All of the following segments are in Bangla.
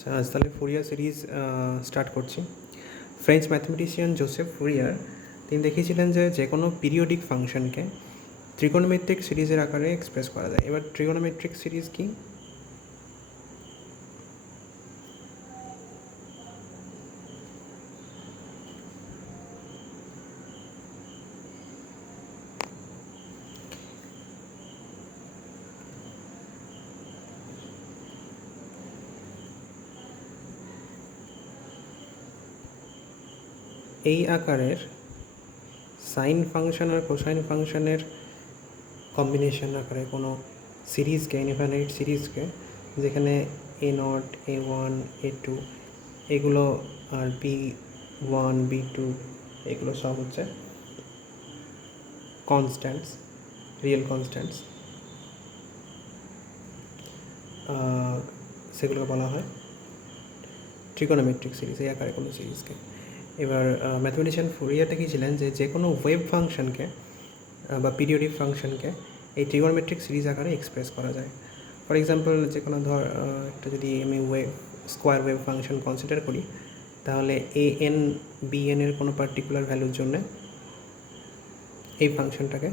আচ্ছা, আজ তাহলে ফুরিয়ার সিরিজ স্টার্ট করছি। ফ্রেঞ্চ ম্যাথমেটিশিয়ান জোসেফ ফুরিয়ার তিনি দেখিয়েছিলেন যে কোনো পিরিয়ডিক ফাংশনকে ত্রিকোণমিতিক সিরিজের আকারে এক্সপ্রেস করা যায়। এবার ত্রিকোণমিতিক সিরিজ কি? এই আকারের সাইন ফাংশন আর কোসাইন ফাংশনের কম্বিনেশন আকারে কোনো সিরিজকে, ইনফাইনাইট সিরিজকে, যেখানে A0, A1, A2 এগুলো আর B1, B2 এগুলো সব হচ্ছে কনস্ট্যান্টস, রিয়েল কনস্ট্যান্টস, সেগুলোকে বলা হয় ট্রিগোনোমেট্রিক সিরিজ, এই আকারে কোনো সিরিজকে। এবার ম্যাথমেটিশিয়ান ফুরিয়ার দেখিয়েছিলেন যে কোনো ওয়েভ ফাংশনকে বা পিরিয়ডিক ফাংশনকে এই ট্রিগোনোমেট্রিক সিরিজ আকারে এক্সপ্রেস করা যায়। ফর এক্সাম্পল, যে কোনো একটা যদি আমি স্কোয়ার ওয়েভ ফাংশন কনসিডার করি, তাহলে AN BN এর কোনো পার্টিকুলার ভ্যালুর জন্য এই ফাংশনটাকে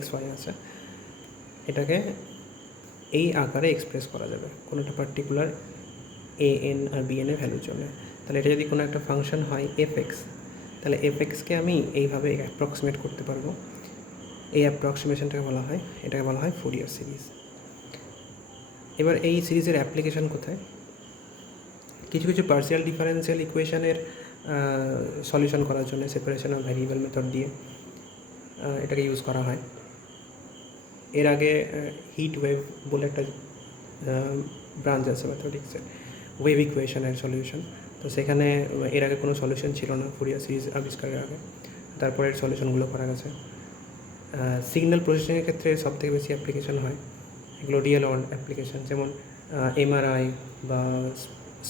XY আছে, এটাকে এই আকারে এক্সপ্রেস করা যাবে কোনো একটা পার্টিকুলার AN আর BN এর ভ্যালুর জন্য। তাহলে এটা যদি কোনো একটা ফাংশন হয় FX, তাহলে FXকে আমি এইভাবে অ্যাপ্রক্সিমেট করতে পারবো। এই অ্যাপ্রক্সিমেশনটাকে এটাকে বলা হয় ফুরিয়ার সিরিজ। এবার এই সিরিজের অ্যাপ্লিকেশন কোথায়? কিছু কিছু পার্শিয়াল ডিফারেন্সিয়াল ইকুয়েশনের সলিউশন করার জন্য সেপারেশন অফ ভ্যারিয়েবল মেথড দিয়ে এটাকে ইউজ করা হয়। এর আগে হিট ওয়েভ বলে একটা ব্রাঞ্চ আছে ম্যাথমেটিক্সের, ওয়েভ ইকুয়েশনের সলিউশন। তো সেখানে এর আগে কোনো সলিউশন ছিল না ফুরিয়ার সিরিজ আবিষ্কারের আগে, তারপরে এর সলিউশনগুলো করা গেছে। সিগন্যাল প্রসেসিংয়ের ক্ষেত্রে সবথেকে বেশি অ্যাপ্লিকেশন হয় এগুলো রিয়েল ওয়ার্ল্ড অ্যাপ্লিকেশন, যেমন MRI বা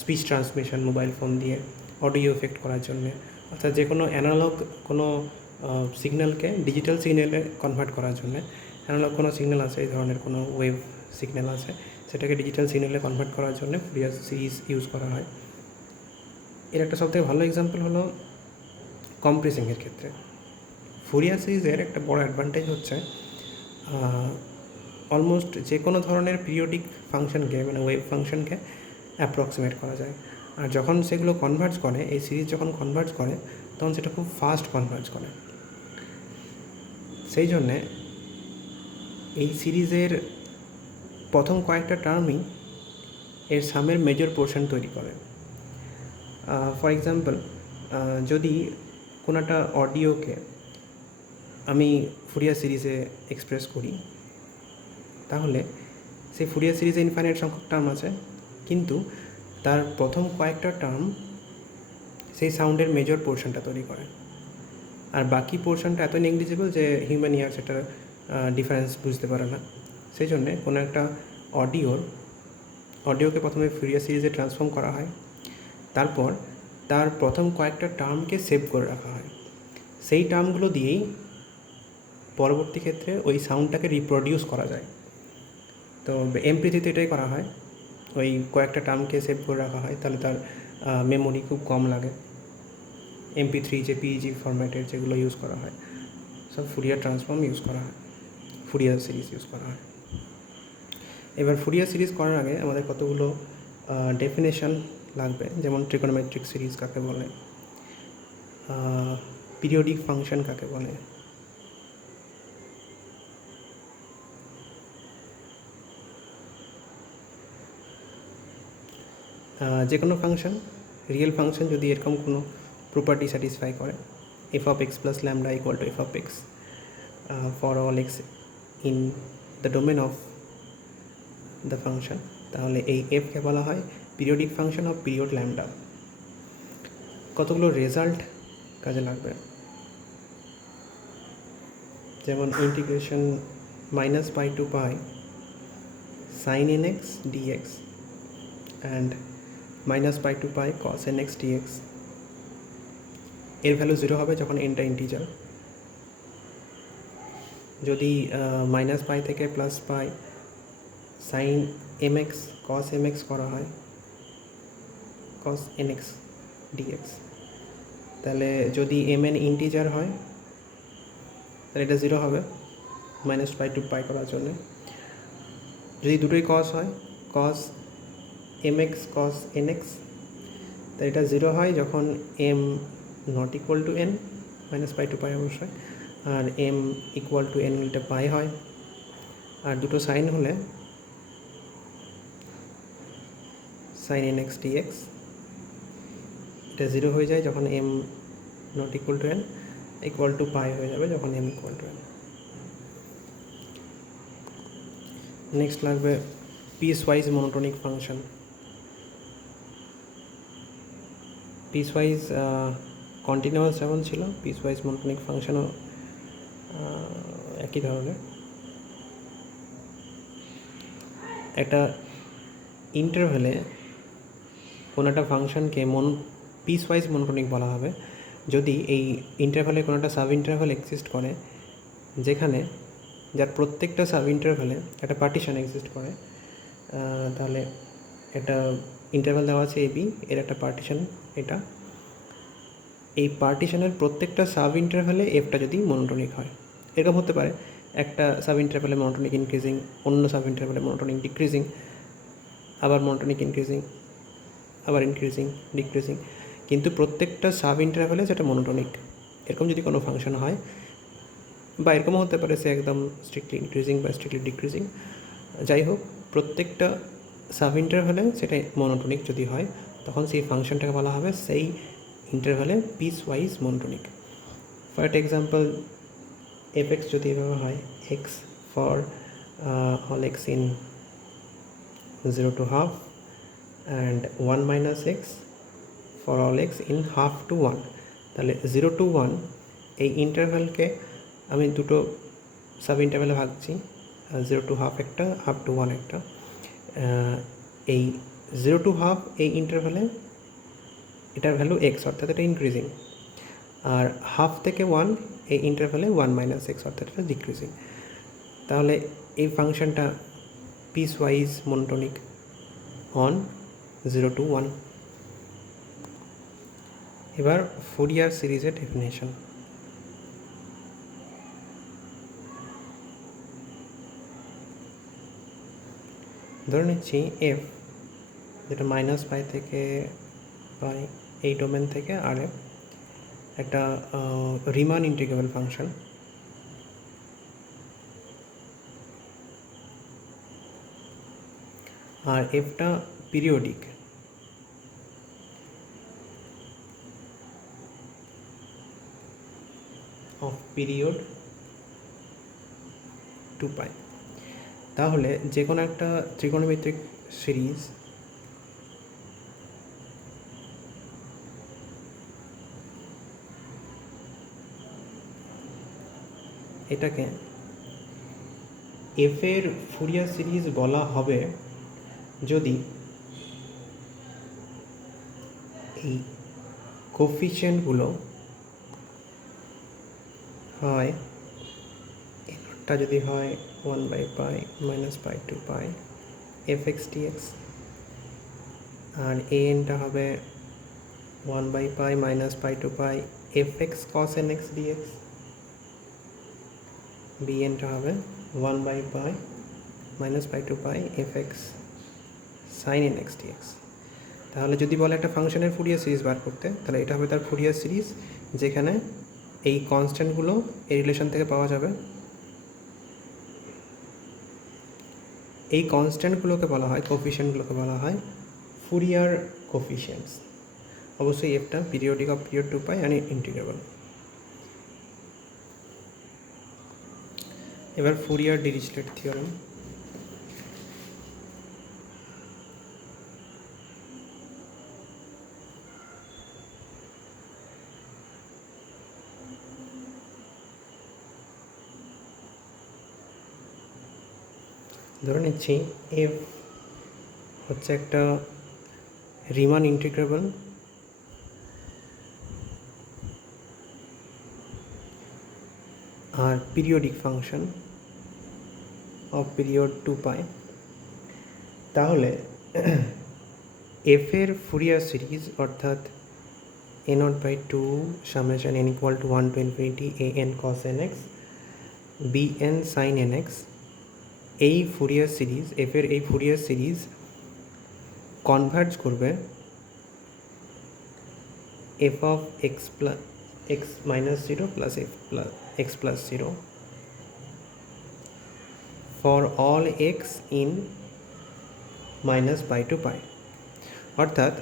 স্পিচ ট্রান্সমিশন মোবাইল ফোন দিয়ে অডিও এফেক্ট করার জন্যে, অর্থাৎ যে কোনো অ্যানালগ কোনো সিগন্যালকে ডিজিটাল সিগন্যালে কনভার্ট করার জন্যে। অ্যানালগ কোনো সিগন্যাল আছে, এই ধরনের কোনো ওয়েভ সিগন্যাল আছে, সেটাকে ডিজিটাল সিগন্যালে কনভার্ট করার জন্য ফুরিয়ার সিরিজ ইউজ করা হয়। এর একটা সবথেকে ভালো এক্সাম্পল হলো কম্প্রেসিংয়ের ক্ষেত্রে। ফুরিয়ার সিরিজের একটা বড় অ্যাডভান্টেজ হচ্ছে অলমোস্ট যে কোনো ধরনের পিরিয়ডিক ফাংশনকে, মানে ওয়েভ ফাংশনকে অ্যাপ্রক্সিমেট করা যায়। আর যখন সেগুলো কনভার্জ করে, এই সিরিজ যখন কনভার্জ করে, তখন সেটা খুব ফাস্ট কনভার্জ করে। সেই জন্যে এই সিরিজের প্রথম কয়েকটা টার্মই এর সামের মেজর পোর্শন তৈরি করে। ফর এক্সাম্পল, যদি কোনো একটা অডিওকে আমি ফুরিয়ার সিরিজে এক্সপ্রেস করি, তাহলে সেই ফুরিয়ার সিরিজে ইনফাইনাইট সংখ্যক টার্ম আছে, কিন্তু তার প্রথম কয়েকটা টার্ম সেই সাউন্ডের মেজর পোর্শনটা তৈরি করে, আর বাকি পোর্শনটা এত নেগলিজেবল যে হিউম্যান ইয়ার সেটার ডিফারেন্স বুঝতে পারে না। সেই জন্যে কোনো একটা অডিওকে প্রথমে ফুরিয়ার সিরিজে ট্রান্সফর্ম করা হয়, তারপর তার প্রথম কয়েকটা টার্মকে সেভ করে রাখা হয়। সেই টার্মগুলো দিয়েই পরবর্তী ক্ষেত্রে ওই সাউন্ডটাকে রিপ্রডিউস করা যায়। তো MP3-তে এটাই করা হয়, ওই কয়েকটা টার্মকে সেভ করে রাখা হয়, তাহলে তার মেমোরি খুব কম লাগে। MP3 যে PEG ফরম্যাটের যেগুলো ইউজ করা হয়, সব ফুরিয়ার ট্রান্সফর্ম ইউজ করা হয়, ফুরিয়ার সিরিজ ইউজ করা হয়। এবার ফুরিয়ার সিরিজ করার আগে আমাদের কতগুলো ডেফিনেশন লাগবে, যেমন ট্রিগোনোমেট্রিক সিরিজ কাকে বলে, পিরিয়ডিক ফাংশন কাকে বলে, যে কোনো ফাংশন, রিয়েল ফাংশন যদি এরকম কোনো প্রপার্টি স্যাটিসফাই করে, f(x + λ = f(x) for all x in the domain of the function, তাহলে এই এফকে বলা হয় periodic function of period lambda. কতগুলো রেজাল্ট কাজে লাগবে, যেমন integration -π to π sin nx dx and -π to π cos nx dx, এর ভ্যালু 0 হবে যখন nটা ইন্টিজার। যদি -π থেকে +π sine m x cos m x করা হয় কস এন এক্স ডিএক্স। তাহলে যদি এম এন ইন্টিজার হয় তাহলে এটা 0 হবে -π/2 করার জন্য। যদি দুটোই কস হয়, cos m x cos n x, তাহলে এটা 0 হয় যখন m not equal to n, -π/2 অবশ্যই, আর এম ইকুয়াল টু এন এটা পাই হয়। আর দুটো সাইন হলে সাইন এন এক্স ডিএক্স, এটা 0 হয়ে যায় যখন m not equal to n, equal to pi হয়ে যাবে যখন m equal to n. Next লাগবে piecewise monotonic function. Piecewise continuous যেমন ছিল, পিস ওয়াইজ মনোটোনিক ফাংশনও একই ধরনের। একটা ইন্টারভ্যালে কোনো একটা ফাংশনকে পিস ওয়াইজ মনোটোনিক বলা হবে যদি এই ইন্টারভ্যালে কোনো একটা সাব ইন্টারভ্যাল এক্সিস্ট করে যেখানে যার প্রত্যেকটা সাব ইন্টারভ্যালে একটা পার্টিশন এক্সিস্ট করে। তাহলে একটা ইন্টারভ্যাল দেওয়া আছে এবি, এর একটা পার্টিশন এটা, এই পার্টিশনের প্রত্যেকটা সাব ইন্টারভ্যালে এফটা যদি মনোটোনিক হয়, এরকম হতে পারে একটা সাব ইন্টারভ্যালে মনোটোনিক ইনক্রিজিং, অন্য সাব ইন্টারভ্যালে মনোটোনিক ডিক্রিজিং, আবার মনোটোনিক ইনক্রিজিং, আবার ইনক্রিজিং ডিক্রিজিং, কিন্তু প্রত্যেকটা সাব ইন্টারভ্যালে যেটা মনোটোনিক, এরকম যদি কোনো ফাংশন হয়, বা এরকমও হতে পারে সে একদম স্ট্রিক্টলি ইনক্রিজিং বা স্ট্রিক্টলি ডিক্রিজিং, যাই হোক প্রত্যেকটা সাব ইন্টারভ্যালে সেটা মনোটোনিক যদি হয় তখন সেই ফাংশনটাকে বলা হবে সেই ইন্টারভ্যালে piecewise monotonic. For example f x যদি এভাবে হয়, x for all x in 0 to half and 1 minus x for all x in half to 1, তাহলে 0 to 1 এই ইন্টারভ্যালকে আমি দুটো সাব ইন্টারভ্যালে ভাগছি, 0 to half একটা, হাফ টু 1 একটা। এই 0 to half এই ইন্টারভ্যালে এটার ভ্যালু এক্স, অর্থাৎ এটা ইনক্রিজিং, আর হাফ থেকে 1 এই ইন্টারভ্যালে 1 মাইনাস এক্স, অর্থাৎ এটা ডিক্রিজিং। তাহলে এই ফাংশনটা piece wise monotonic on 0 to 1। এবার ফুরিয়ার সিরিজের ডেফিনেশন। ধরে নিচ্ছি এফ, যেটা -π থেকে পাই এই ডোমেন থেকে আর একটা রিমান ইন্টিগ্রেবল ফাংশন। আর এফটা পিরিয়ডিক, অফ পিরিয়ড 2π। তাহলে যে কোনো একটা ত্রিকোণমিতিক সিরিজ এটাকে এফ এর ফুরিয়ার সিরিজ বলা হবে যদি এই কোফিশিয়েন্টগুলো হয়, এনটা যদি হয় 1/π -π/2π এফ এক্স ডিএক্স, আর এনটা হবে 1/π -π/2π f x cos n x d x, বিএনটা হবে 1/π -π/2π f x sine n x d x. তাহলে যদি বলে একটা ফাংশনের ফুরিয়ার সিরিজ বার করতে, তাহলে এটা হবে তার ফুরিয়ার সিরিজ, যেখানে এই কনস্ট্যান্টগুলো এই রিলেশন থেকে পাওয়া যাবে। এই কনস্ট্যান্টগুলোকে বলা হয়, কোফিশিয়েন্টগুলোকে বলা হয় ফুরিয়ার কোফিশিয়েন্টস। অবশ্যই এফটা periodic of period 2π and integrable. এবার ফুরিয়ার ডিরিচলেট থিওরেম। ধরে নিচ্ছি এফ হচ্ছে একটা রিমান ইন্টিগ্রেবল আর পিরিয়ডিক ফাংশন অফ পিরিয়ড 2π। তাহলে এফ এর ফুরিয়ার সিরিজ অর্থাৎ a naught by two summation n equal to 1 to infinity a n cos n x b n sine n x, এই ফুরিয়ার সিরিজ এফ এর এই ফুরিয়ার সিরিজ কনভার্জ করবে f of x plus x minus zero plus f plus x plus zero for all x in minus pi to pi. অর্থাৎ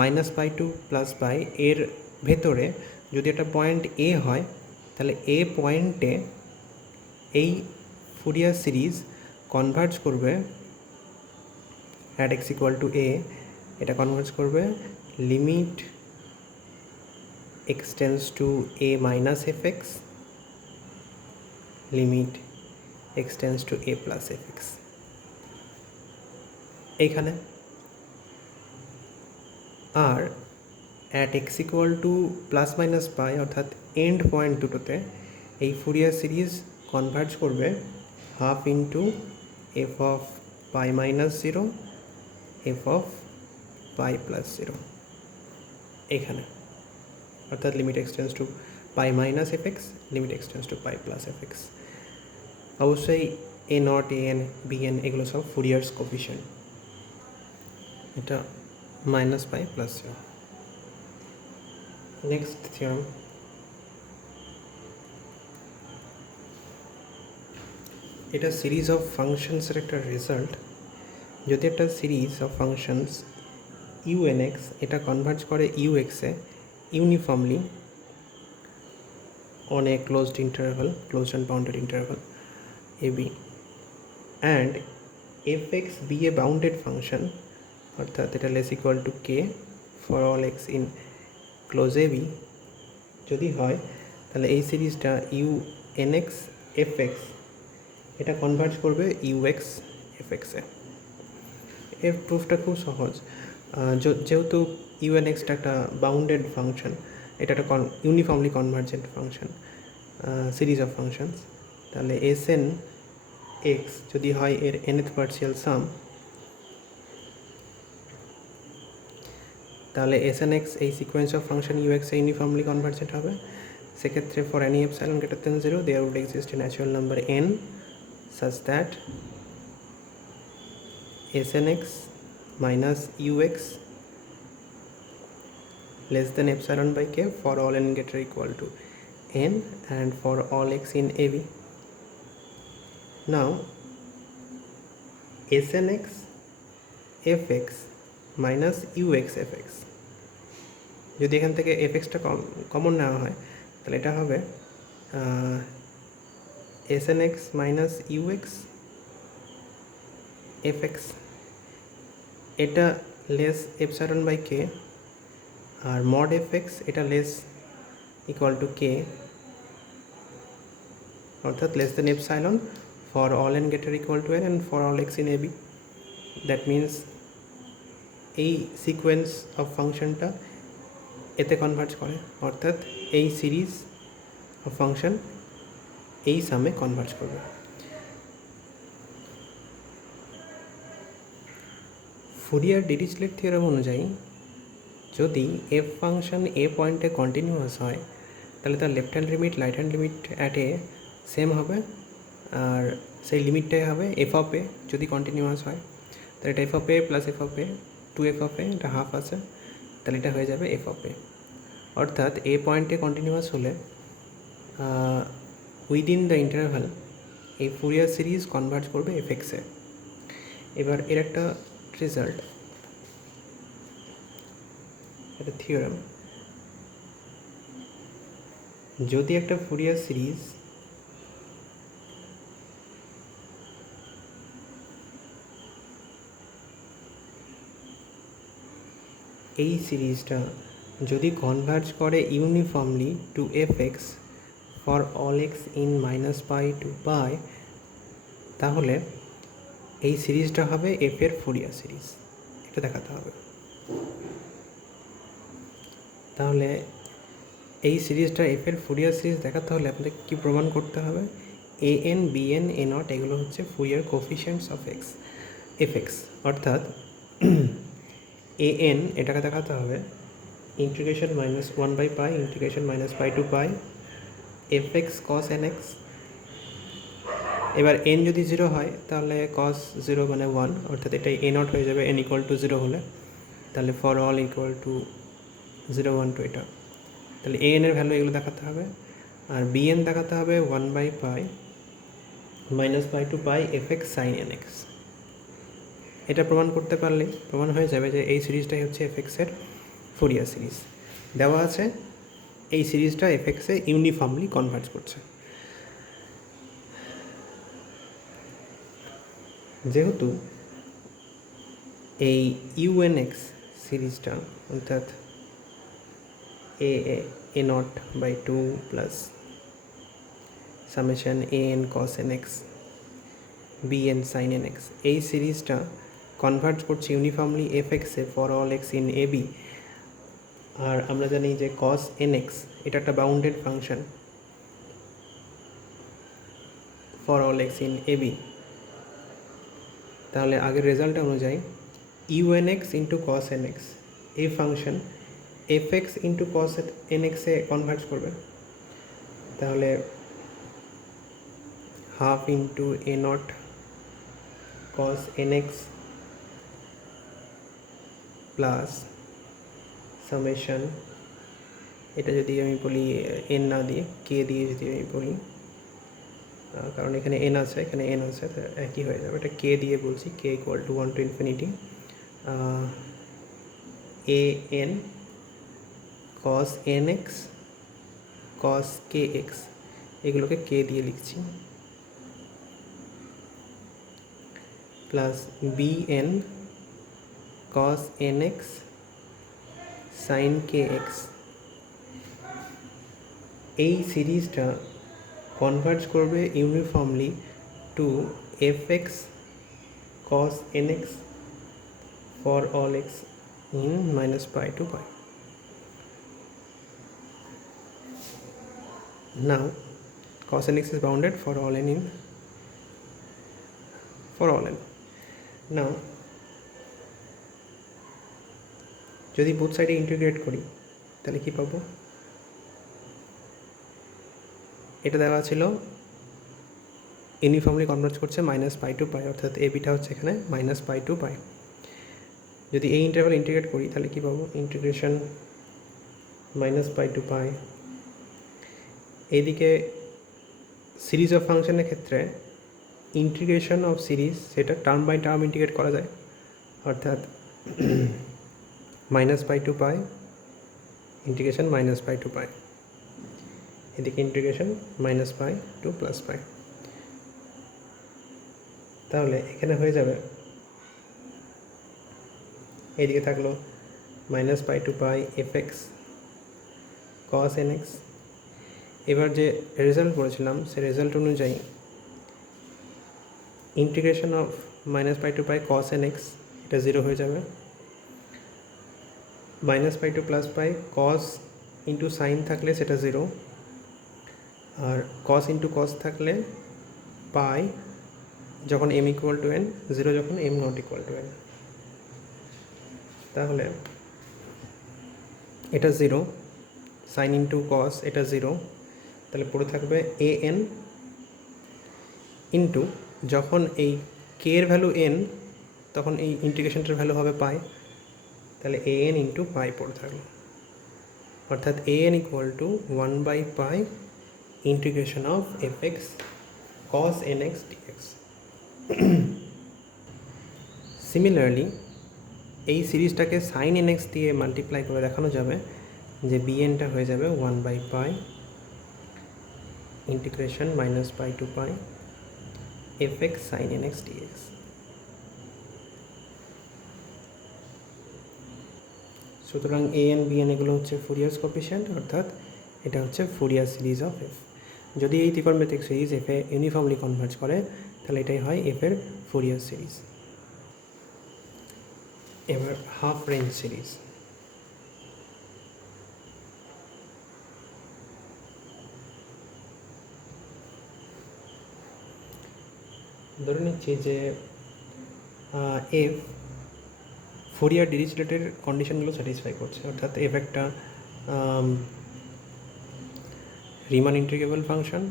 minus pi to plus pi এর ভেতরে যদি একটা পয়েন্ট এ হয়, তাহলে এ পয়েন্টে এই ফুরিয়ার সিরিজ কনভার্জ করবে at x equal to a, এটা কনভার্জ করবে limit x tends to a minus f x limit x tends to a plus f x. এইখানে আর at x equal to plus minus pi অর্থাৎ এন্ড পয়েন্ট দুটোতে এই ফুরিয়ার সিরিজ কনভার্জ করবে half into f of pi minus zero f of pi plus zero এখানে, অর্থাৎ limit x tends to pi minus f x limit x tends to pi plus f x. অবশ্যই a naught a n b n এগুলো সব ফুরিয়ার্স কোফিশিয়েন্ট, এটা minus pi plus zero. Next theorem, এটা সিরিজ অফ ফাংশনসের একটা রেজাল্ট। যদি একটা series of functions u n x এটা কনভার্জ করে ইউ এক্সে uniformly on a closed interval, closed and bounded interval ab, and fx be a bounded function অর্থাৎ এটা less equal to k for all x in close ab যদি হয়, তাহলে এই সিরিজটা u n x f x এটা কনভার্জ করবে ইউ এক্স এফ এক্সে। এর প্রুফটা খুব সহজ, যেহেতু ইউ এন এক্সটা একটা বাউন্ডেড ফাংশন, এটা একটা uniformly convergent function series of functions, তাহলে এস এন এক্স যদি হয় এর nth পার্সিয়াল সাম, তাহলে এস এন এক্স এই sequence of function u x uniformly convergent হবে। সেক্ষেত্রে for any epsilon greater than 0 there would exist a natural number n such that s n x minus u x less than epsilon by k for all n greater equal to n and for all x in ab. Now Sn x fx minus ux fx, যদি এখান থেকে fxটা কমন নেওয়া হয় তাহলে এটা হবে Sn x minus ux fx, এটা less epsilon by k আর মড এফ এক্স এটা লেস ইকুয়াল টু কে অর্থাৎ less than epsilon for all n greater equal to n and for all x in a b. That means এই সিকোয়েন্স অফ ফাংশনটা এতে কনভার্জ করে, অর্থাৎ এই সিরিজ অফ ফাংশন এই সামে কনভার্জ করবে। ফুরিয়ার ডিরিচলেট থিওরাম অনুযায়ী যদি এফ ফাংশন এ পয়েন্টে কন্টিনিউয়াস হয়, তাহলে তার left hand limit right hand limit at a same হবে, আর সেই লিমিটটাই হবে এফ অফ এ যদি কন্টিনিউয়াস হয়। তাহলে এটা f of a plus f of a to f of a, এটা হাফ আছে, তাহলে এটা হয়ে যাবে এফ অফ এ। অর্থাৎ এ পয়েন্টে কন্টিনিউয়াস হলে উইদিন দ্য ইন্টারভ্যাল এই ফুরিয়ার সিরিজ কনভার্জ করবে এফ এক্সে। এবার এর একটা রেজাল্ট, একটা থিওরাম, যদি একটা ফুরিয়ার সিরিজ এই সিরিজটা যদি কনভার্জ করে uniformly to f x for all x in minus pi to pi, তাহলে এই সিরিজটা হবে এফ এর ফুরিয়ার সিরিজ, এটা দেখাতে হবে। তাহলে এই সিরিজটা এফ এর ফুরিয়ার সিরিজ দেখাতে হলে আপনাকে কী প্রমাণ করতে হবে? A n b n a naught এগুলো হচ্ছে Fourier coefficients of x. F x, অর্থাৎ এ এন এটাকে দেখাতে হবে integration minus one by pi integration minus pi to pi f x cos n x. এবার এন যদি জিরো হয় তাহলে কস জিরো মানে ওয়ান, অর্থাৎ এটাই এ নট হয়ে যাবে এন ইকুয়াল টু জিরো হলে। তাহলে for all equal to zero one two এটা। তাহলে এ এনের ভ্যালু এগুলো দেখাতে হবে। আর বি এন দেখাতে হবে one by pi minus pi to pi f x sine n x. এটা প্রমাণ করতে পারলেই প্রমাণ হয়ে যাবে যে এই সিরিজটাই হচ্ছে এফ এক্সের ফুরিয়ার সিরিজ। দেওয়া আছে এই সিরিজটা এফ এক্সে ইউনিফর্মলি কনভার্জ করছে। যেহেতু এই ইউএনএক্স সিরিজটা অর্থাৎ a naught by two plus summation a n cos n x b n sine n x, এই সিরিজটা কনভার্ট করছে ইউনিফর্মলি এফ এক্সে for all x in a b. আর আমরা জানি যে কস এন এক্স এটা একটা bounded function for all x in a b. তাহলে আগের রেজাল্ট অনুযায়ী u n x into cos n x এই function f x into cos n এক্সে কনভার্ট করবে। তাহলে half into A not cos n x plus summation, এটা যদি আমি বলি এন না দিয়ে কে দিয়ে যদি আমি বলি, কারণ এখানে এন আছে এখানে এন আছে একই হয়ে যাবে, এটা কে দিয়ে বলছি, k equal to one to infinity a n cos n x cos k x, এগুলোকে কে দিয়ে লিখছি, plus b n cos n x sine k x. এই সিরিজটা কনভার্জ করবে uniformly to f x cos n x for all x in minus pi to pi. Now cos nx is bounded for all n in for all n. Now যদি বোথ সাইডে ইন্টিগ্রেট করি তাহলে কি পাবো? এটা দেওয়া ছিল ইউনিফর্মলি কনভার্জ করছে মাইনাস পাই টু পাই, অর্থাৎ এ বিটা হচ্ছে এখানে মাইনাস পাই টু পাই। যদি এই ইন্টারভ্যাল ইন্টিগ্রেট করি তাহলে কি পাবো? Integration minus pi to pi. এইদিকে সিরিজ অফ ফাংশনের ক্ষেত্রে ইন্টিগ্রেশন অফ সিরিজ সেটা টার্ম বাই টার্ম ইন্টিগ্রেট করা যায়, অর্থাৎ minus pi to pi integration minus pi to pi, এদিকে integration minus pi to plus pi. তাহলে এখানে হয়ে যাবে এইদিকে থাকলো minus pi to pi f x cos n x. এবার যে রেজাল্ট করেছিলাম সে রেজাল্ট অনুযায়ী integration of minus pi to pi cos n x এটা জিরো হয়ে যাবে, minus pi to plus pi cos into sine থাকলে সেটা জিরো, আর কস ইন্টু কস থাকলে পাই যখন m equal to n, zero যখন m not equal to n. তাহলে এটা জিরো, সাইন ইন্টু কস এটা জিরো, তাহলে পড়ে থাকবে এ এন ইন্টু যখন এই কে এর ভ্যালু এন তখন এই ইন্টিগ্রেশনটার ভ্যালু হবে পাই, তাহলে এ এন ইন্টু পাই পড়ে থাকলো, অর্থাৎ a n equal to one by pi integration of f x cos n x d x. Similarly এই সিরিজটাকে সাইন এন এক্স দিয়ে মাল্টিপ্লাই করে দেখানো যাবে যে বিএনটা হয়ে যাবে one by pi integration minus pi to pi f x sine n x d x. সুতরাং এ এন বি এন এগুলো হচ্ছে ফুরিয়ার কোএফিশিয়েন্ট, অর্থাৎ এটা হচ্ছে ফুরিয়ার সিরিজ অফ এফ। যদি এই ত্রিকোণমিতিক সিরিজ এফে ইউনিফর্মলি কনভার্জ করে তাহলে এটাই হয় এফের ফুরিয়ার সিরিজ। এবার হাফ রেঞ্জ সিরিজ। ধরে নিচ্ছি যে এফ ফুরিয়ার ডিরিচলেটের কন্ডিশনগুলো স্যাটিসফাই করছে, অর্থাৎ এফ একটা Riemann integrable function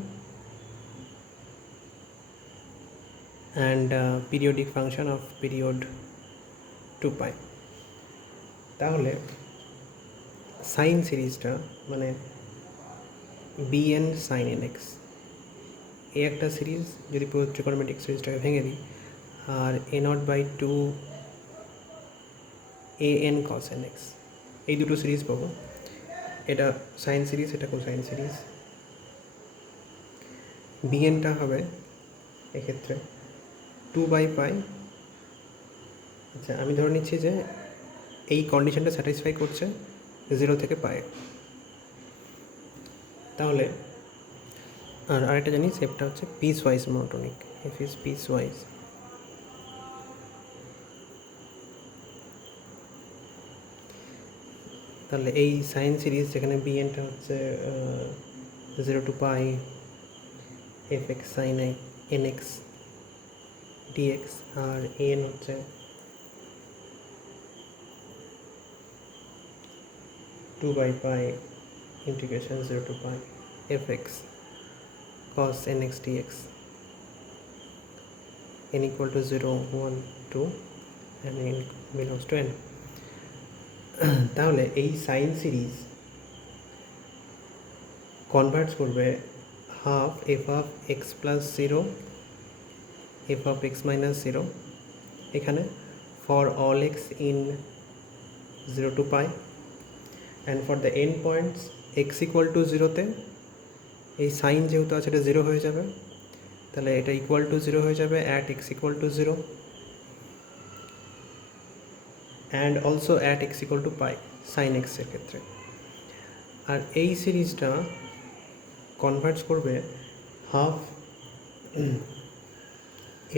and periodic function of period 2π। তাহলে সাইন সিরিজটা মানে bn sin nx এই একটা সিরিজ যদি পুরো ট্রিকোণমিতিক সিরিজটাকে ভেঙে দিই, আর a0/2 an cos nx এই দুটো সিরিজ পাবো। এটা সাইন সিরিজ, এটা কোসাইন সিরিজ। bnটা হবে এক্ষেত্রে 2/π। আচ্ছা, আমি ধরে নিচ্ছি যে এই কন্ডিশনটা স্যাটিসফাই করছে 0 থেকে π। তাহলে আর আরেকটা জানি, সেপটা হচ্ছে piece wise monotonic, F is piece wise. তাহলে এই সাইন সিরিজ যেখানে বিএনটা হচ্ছে 0 to π f x sine n x dx, আর এন হচ্ছে 2/π integration 0 to π f x cos nx dx, n equal to 0, 1, 2 and n belongs to n। তাহলে এই সাইন সিরিজ কনভার্টস করবে half f of x plus 0 f of x minus 0 এখানে for all x in 0 to π, and for the end points x equal to 0তে এই সাইন যেহেতু আছে এটা 0 হয়ে যাবে, তাহলে এটা ইকুয়াল টু 0 হয়ে যাবে at x equal to 0 and also at x equal to π sine এক্সের ক্ষেত্রে। আর এই সিরিজটা কনভার্টস করবে half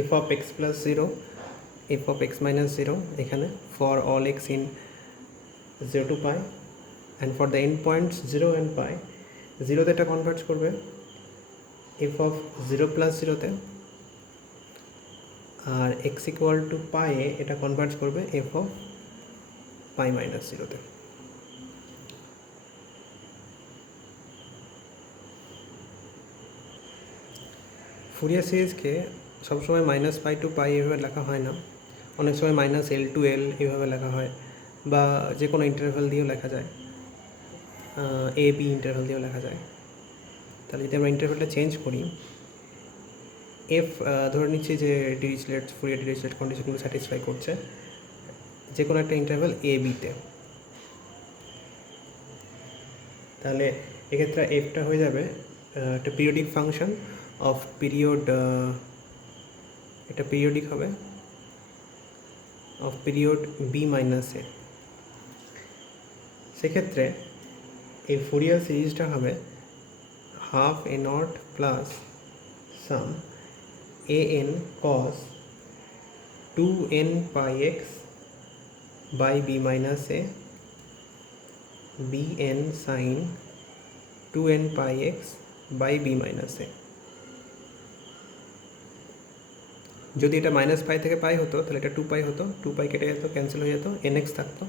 f of x plus 0 f of x minus 0 এখানে for all x in 0 to π, and for the end points 0 and π, 0তে এটা কনভার্টস করবে এফ অফ 0 প্লাস 0তে, আর এক্স ইকুয়াল টু π এ এটা কনভার্টস করবে এফ অফ π মাইনাস 0তে। ফুরিয়ার সিরিজকে সবসময় -π to π এভাবে লেখা হয় না, অনেক সময় -l to l এভাবে লেখা হয়, বা যে কোনো ইন্টারভ্যাল দিয়েও লেখা যায়, এ বি ইন্টারভ্যাল দিয়েও লেখা যায়। তাহলে যদি আমরা ইন্টারভ্যালটা চেঞ্জ করি, এফ ধরে নিচ্ছি যে ডিরিচলেট ফুরিয়ার ডিরিচলেট কন্ডিশনগুলো স্যাটিসফাই করছে যে কোনো একটা ইন্টারভ্যাল এ বিতে, তাহলে এক্ষেত্রে এফটা হয়ে যাবে একটা পিরিয়ডিক ফাংশন অফ পিরিয়ড, এটা পিরিয়ডিক হবে of period b minus a. সেক্ষেত্রে এই ফুরিয়ার সিরিজটা হবে half a naught plus sum a n cos 2n pi x by b minus a bn sin 2n pi x by b minus a. যদি এটা -π থেকে π হতো তাহলে এটা 2π হতো, 2π কেটে যেত, ক্যান্সেল হয়ে যেত, nx থাকতো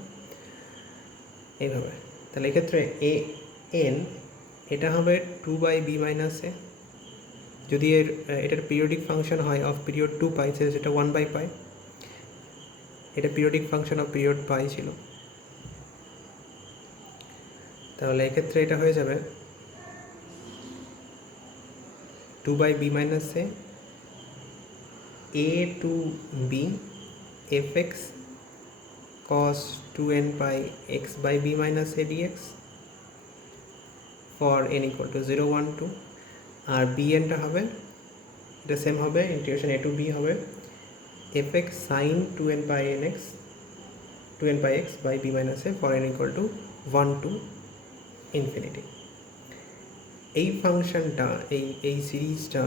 এইভাবে। তাহলে এক্ষেত্রে এ এন এটা হবে 2/b মাইনাস এ। যদি এটার পিরিয়ডিক ফাংশন হয় অফ পিরিয়ড 2π, সেটা 1/π। এটা পিরিয়ডিক ফাংশন অফ পিরিয়ড π ছিল, তাহলে এক্ষেত্রে এটা হয়ে যাবে 2/b minus a to b f x cos 2n pi x by b minus a dx for n equal to 0, 1, 2, R bn টা হবে এটা সেম হবে, ইন্টিগ্রেশন a to b হবে fx sin 2n pi nx 2n pi x by b minus a for n equal to 1 to infinity। এই ফাংশনটা এই সিরিজটা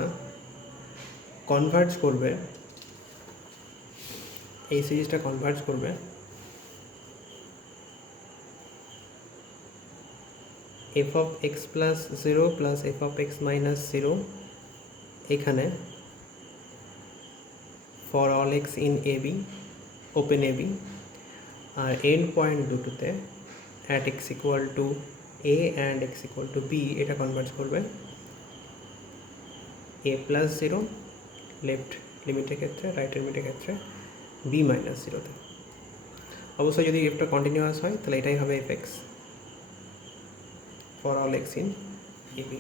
কনভার্জ করবে, এই সিরিজটা কনভার্জ করবে f of x plus 0 plus f of x minus 0 এখানে for all x in a b open a b, আর এন্ড পয়েন্ট দুটোতে at x equal to a and x equal to b এটা কনভার্জ করবে এ প্লাস জিরো লেফট লিমিটের ক্ষেত্রে, রাইটের লিমিটের ক্ষেত্রে বি মাইনাস জিরোতে। অবশ্যই যদি এফটা কন্টিনিউয়াস হয় তাহলে এটাই হবে f x for all x in a B.